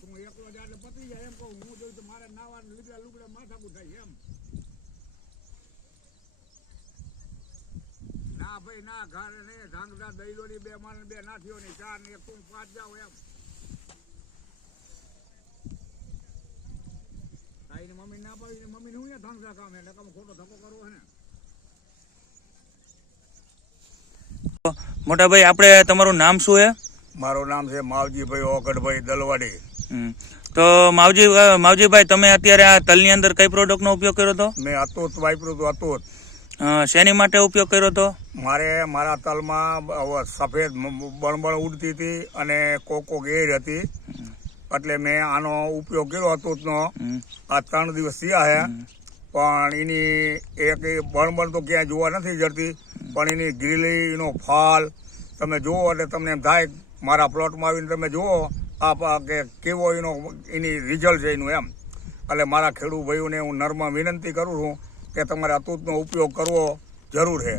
તું એકલો જ એટલે પતી જાય એમ કહું. હું જોઉં તો મારે નાવાનું લીધા લુગડા માથાકૂટ થાય એમ. ના ભાઈ ના, ઘરે નહીં ધાંગધા દહીલોની 2 માણસ 2 નાથીઓની 4 ને 1 તું 5 જાવ એમ. તારી મમ્મી ના પાડી, મમ્મી ને હું ધાંગધા કામ એટલે કામ ખોટો ધક્કો કરવો હે ને. મોટા ભાઈ આપણે તમારું નામ શું છે? મારું નામ છે માવજીભાઈ ઓગડભાઈ દલવાડી. તો માવજીભાઈ તમે અત્યારે આ તલની અંદર કઈ પ્રોડક્ટનો ઉપયોગ કર્યો હતો? મેં અતૂત વાપર્યું હતું. અતૂત શેની માટે ઉપયોગ કર્યો હતો? મારા તલમાં સફેદ બળબળ ઉડતી હતી અને કોકો ગેર હતી, એટલે મેં આનો ઉપયોગ કર્યો અતૂતનો. આ 3 દિવસ થયા છે, પણ એની એક બળબળ તો ક્યાંય જોવા નથી જડતી, પણ એની ગ્રીલી, એનો ફાલ તમે જુઓ એટલે તમને એમ થાય મારા પ્લોટમાં આવીને તમે જુઓ આ કે કેવો એની રિઝલ્ટ છે એનું એમ. એટલે મારા ખેડૂત ભાઈઓને હું નર્મ વિનંતી કરું છું કે તમારે અતૂતનો ઉપયોગ કરવો જરૂર છે.